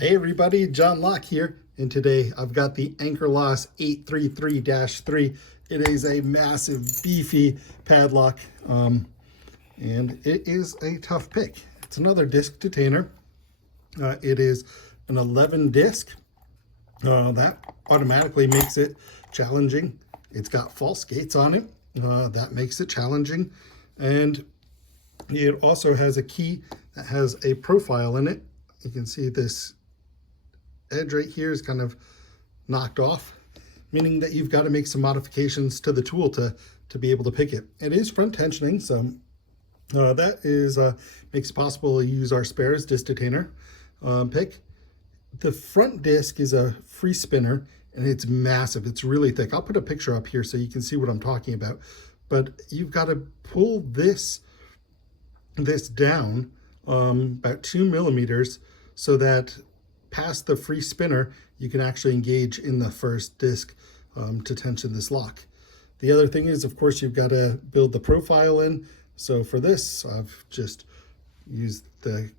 Hey everybody, John Locke here, and today I've got the Anchor Loss 833-3. It is a massive, beefy padlock, and it is a tough pick. It's another disc detainer. It is an 11 disc. That automatically makes it challenging. It's got false gates on it. That makes it challenging. And it also has a key that has a profile in it. You can see this edge right here is kind of knocked off, meaning that you've got to make some modifications to the tool to be able to pick it. It is front tensioning, so that is makes it possible to use our Sparrows disc detainer pick. The front disc is a free spinner, and it's massive. It's really thick. I'll put a picture up here so you can see what I'm talking about. But you've got to pull this down about 2 millimeters so that past the free spinner, you can actually engage in the first disc to tension this lock. The other thing is, of course, you've got to build the profile in. So for this, I've just used the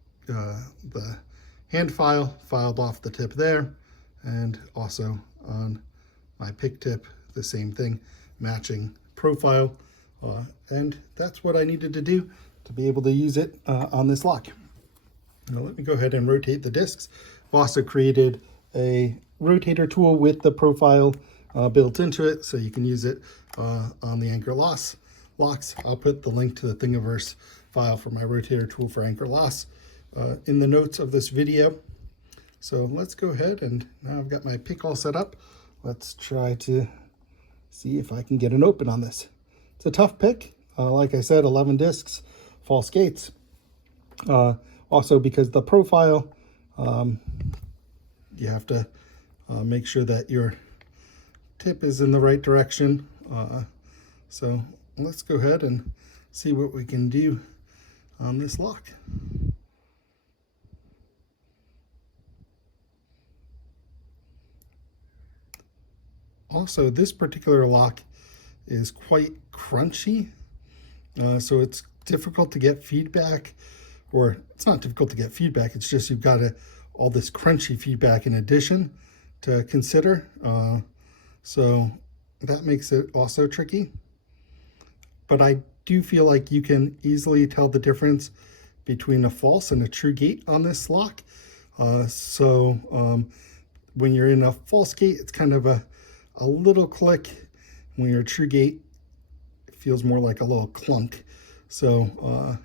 hand filed off the tip there, and also on my pick tip, the same thing, matching profile. And that's what I needed to do to be able to use it on this lock. Now let me go ahead and rotate the discs. I've also created a rotator tool with the profile built into it, so you can use it on the Anchor locks. I'll put the link to the Thingiverse file for my rotator tool for Anchor loss in the notes of this video. So let's go ahead, and now I've got my pick all set up. Let's try to see if I can get an open on this. It's a tough pick. Like I said, 11 discs, false gates. Also, because the profile, you have to make sure that your tip is in the right direction. So let's go ahead and see what we can do on this lock. Also, this particular lock is quite crunchy, so it's difficult to get feedback. Or it's not difficult to get feedback, it's just you've got all this crunchy feedback in addition to consider. So that makes it also tricky. But I do feel like you can easily tell the difference between a false and a true gate on this lock. When you're in a false gate, it's kind of a little click. When you're a true gate, it feels more like a little clunk. So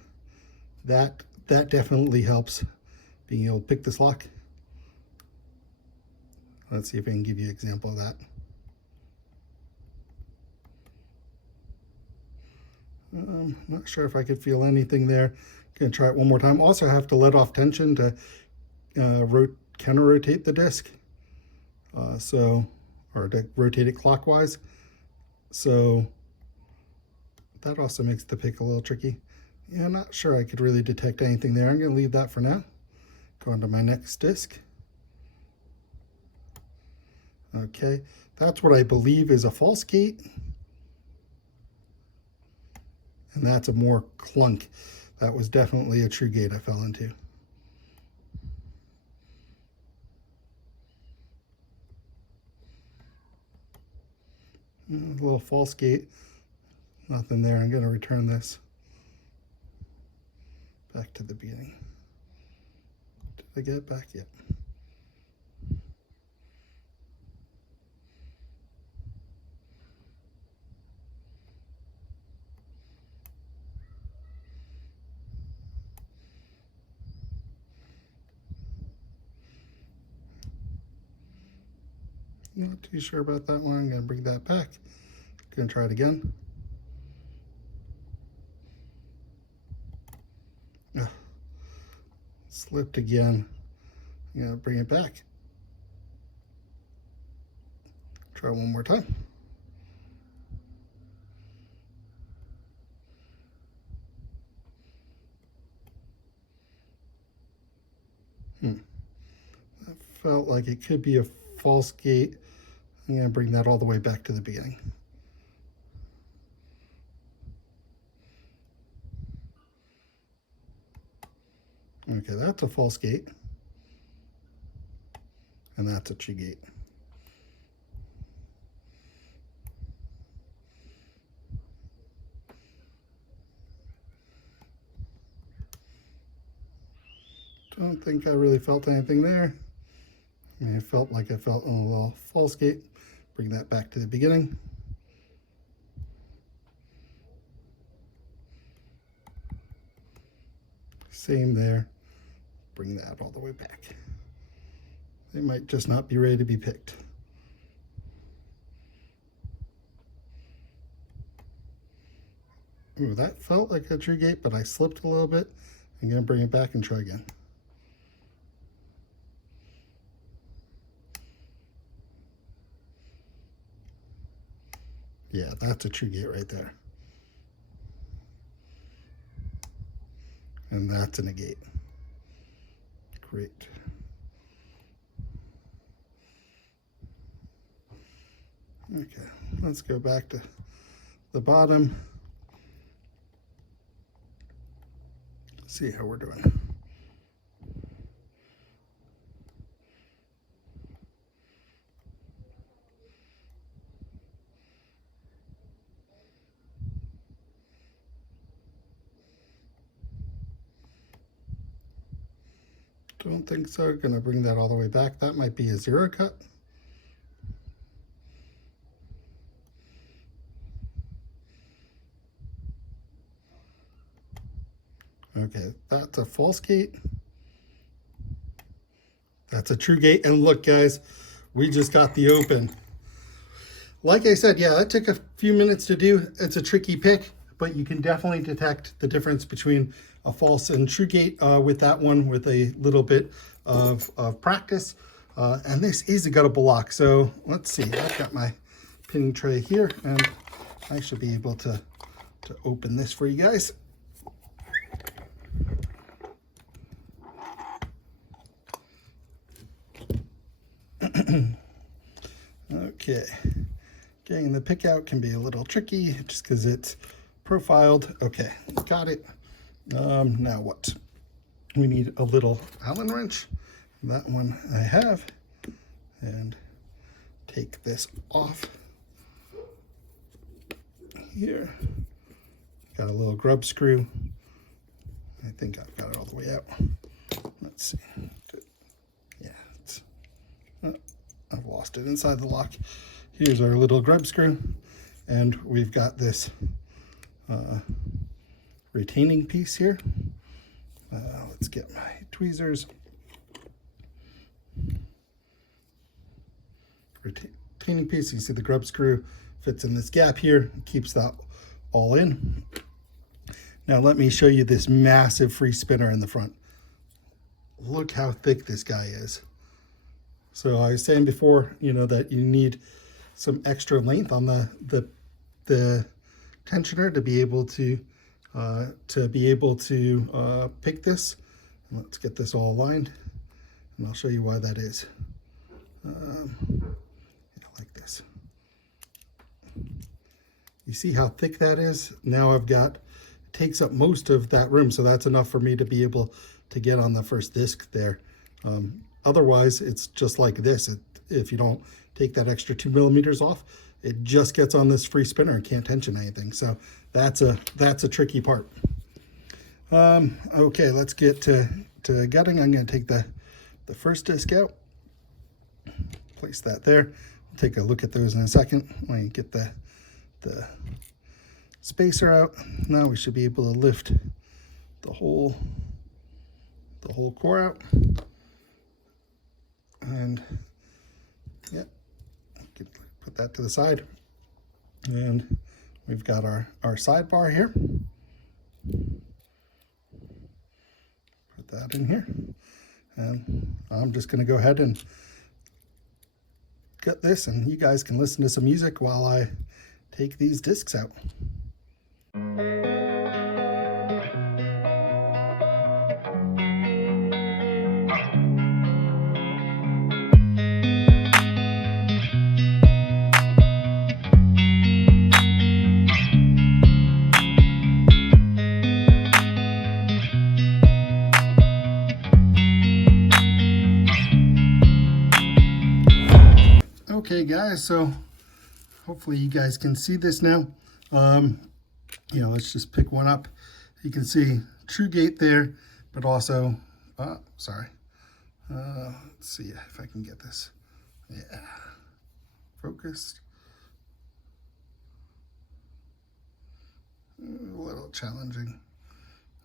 that definitely helps being able to pick this lock. Let's see if I can give you an example of that. I'm not sure if I could feel anything there. Gonna try it one more time. Also, I have to let off tension to counter rotate the disc, or to rotate it clockwise. So that also makes the pick a little tricky. Yeah, I'm not sure I could really detect anything there. I'm going to leave that for now. Go on to my next disc. Okay, that's what I believe is a false gate. And that's a more clunk. That was definitely a true gate I fell into. A little false gate. Nothing there. I'm going to return this back to the beginning. Did I get it back yet? Not too sure about that one. I'm going to bring that back. Going to try it again. Slipped again. I'm going to bring it back. Try one more time. That felt like it could be a false gate. I'm going to bring that all the way back to the beginning. Okay, that's a false gate. and that's a true gate. Don't think I really felt anything there. I mean, it felt like I felt a little false gate. Bring that back to the beginning. Same there. Bring that all the way back. They might just not be ready to be picked. Ooh, that felt like a true gate, but I slipped a little bit. I'm going to bring it back and try again. Yeah, that's a true gate right there. And that's a negate. Great. Okay, let's go back to the bottom. See how we're doing. Don't think so. Gonna bring that all the way back. That might be a 0 cut. Okay, that's a false gate. That's a true gate. And look, guys, we just got the open. Like I said, yeah, that took a few minutes to do. It's a tricky pick, but you can definitely detect the difference between a false and true gate with that one with a little bit of practice. And this is a guttable lock. So let's see, I've got my pinning tray here and I should be able to open this for you guys. Okay, getting the pick out can be a little tricky just because it's profiled. Okay, got it. Now what? We need a little Allen wrench. That one I have. And take this off here. Got a little grub screw. I think I've got it all the way out. Let's see. Yeah, it's, I've lost it inside the lock. Here's our little grub screw. And we've got this retaining piece here. Let's get my tweezers. Retaining piece, you see the grub screw fits in this gap here, keeps that all in. Now let me show you this massive free spinner in the front. Look how thick this guy is. So I was saying before, you know, that you need some extra length on the tensioner to be able to pick this. Let's get this all aligned, and I'll show you why that is. Like this. You see how thick that is? Now I've got, takes up most of that room, so that's enough for me to be able to get on the first disc there. Otherwise, it's just like this. If you don't take that extra 2 millimeters off, it just gets on this free spinner and can't tension anything. So that's a tricky part. Okay, let's get to gutting. I'm going to take the first disc out, place that there. We'll take a look at those in a second. When you get the spacer out, now we should be able to lift the whole core out. And yeah, put that to the side. And we've got our sidebar here. Put that in here. And I'm just going to go ahead and gut this, and you guys can listen to some music while I take these discs out. guys, so hopefully you guys can see this now. You know, let's just pick one up. You can see true gate there, but also, sorry. Let's see if I can get this. Yeah, focused. A little challenging.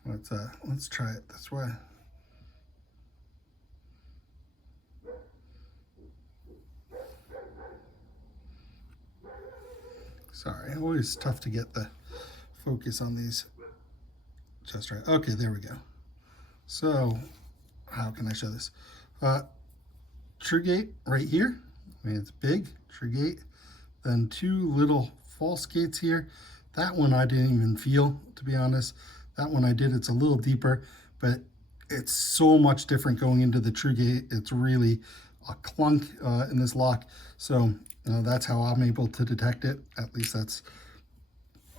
Let's try it this way. Sorry, always tough to get the focus on these just right. Okay, there we go. So, how can I show this? True gate right here. I mean, it's big, true gate. Then two little false gates here. That one I didn't even feel, to be honest. That one I did, it's a little deeper, but it's so much different going into the true gate. It's really a clunk in this lock. So, that's how I'm able to detect it. At least that's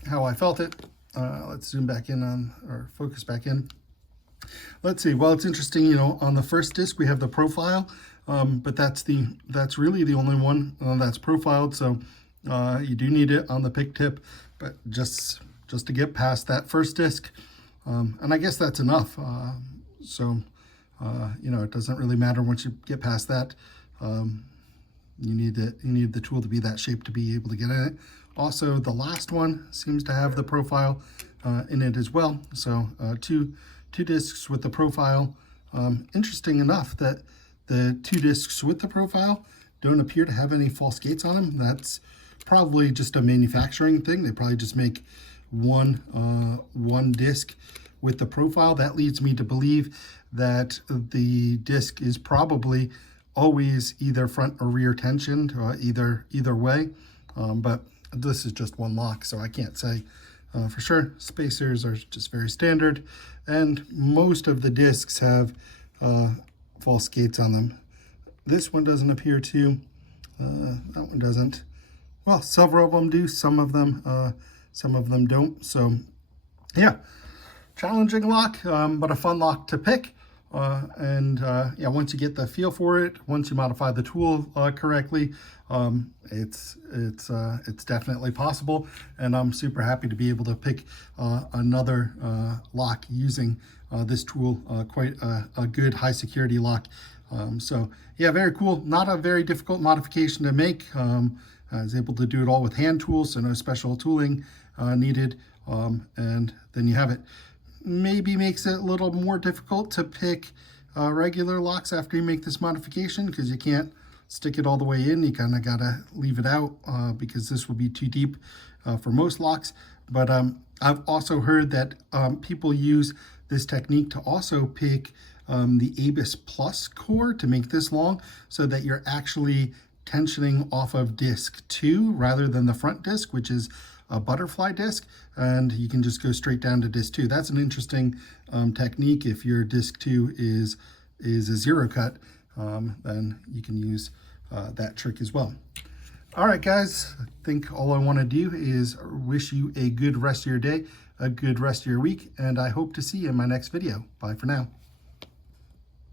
how I felt it. Let's zoom back in on, or focus back in. Let's see. Well, it's interesting, on the first disc we have the profile, but that's really the only one that's profiled. So you do need it on the pick tip, but just to get past that first disc, and I guess that's enough. It doesn't really matter once you get past that. You need the tool to be that shape to be able to get in it. Also, the last one seems to have the profile in it as well. So two discs with the profile. Interesting enough that the two discs with the profile don't appear to have any false gates on them. That's probably just a manufacturing thing. They probably just make one disc with the profile. That leads me to believe that the disc is probably always either front or rear tensioned, either way. But this is just one lock, so I can't say for sure. Spacers are just very standard, and most of the discs have false gates on them. This one doesn't appear to. That one doesn't. Well, several of them do. Some of them don't. So, yeah, challenging lock, but a fun lock to pick. Once you get the feel for it, once you modify the tool correctly, it's definitely possible, and I'm super happy to be able to pick another lock using this tool. Quite a good high security lock. So yeah, very cool. Not a very difficult modification to make. I was able to do it all with hand tools, so no special tooling needed, and then you have it. Maybe makes it a little more difficult to pick regular locks after you make this modification, because you can't stick it all the way in. You kind of gotta leave it out because this will be too deep for most locks. But I've also heard that people use this technique to also pick the ABIS Plus core to make this long, so that you're actually tensioning off of disc 2 rather than the front disc, which is a butterfly disc, and you can just go straight down to disc 2. That's an interesting technique. If your disc 2 is a zero cut, then you can use that trick as well. All right, guys, I think all I want to do is wish you a good rest of your day, a good rest of your week, and I hope to see you in my next video. Bye for now.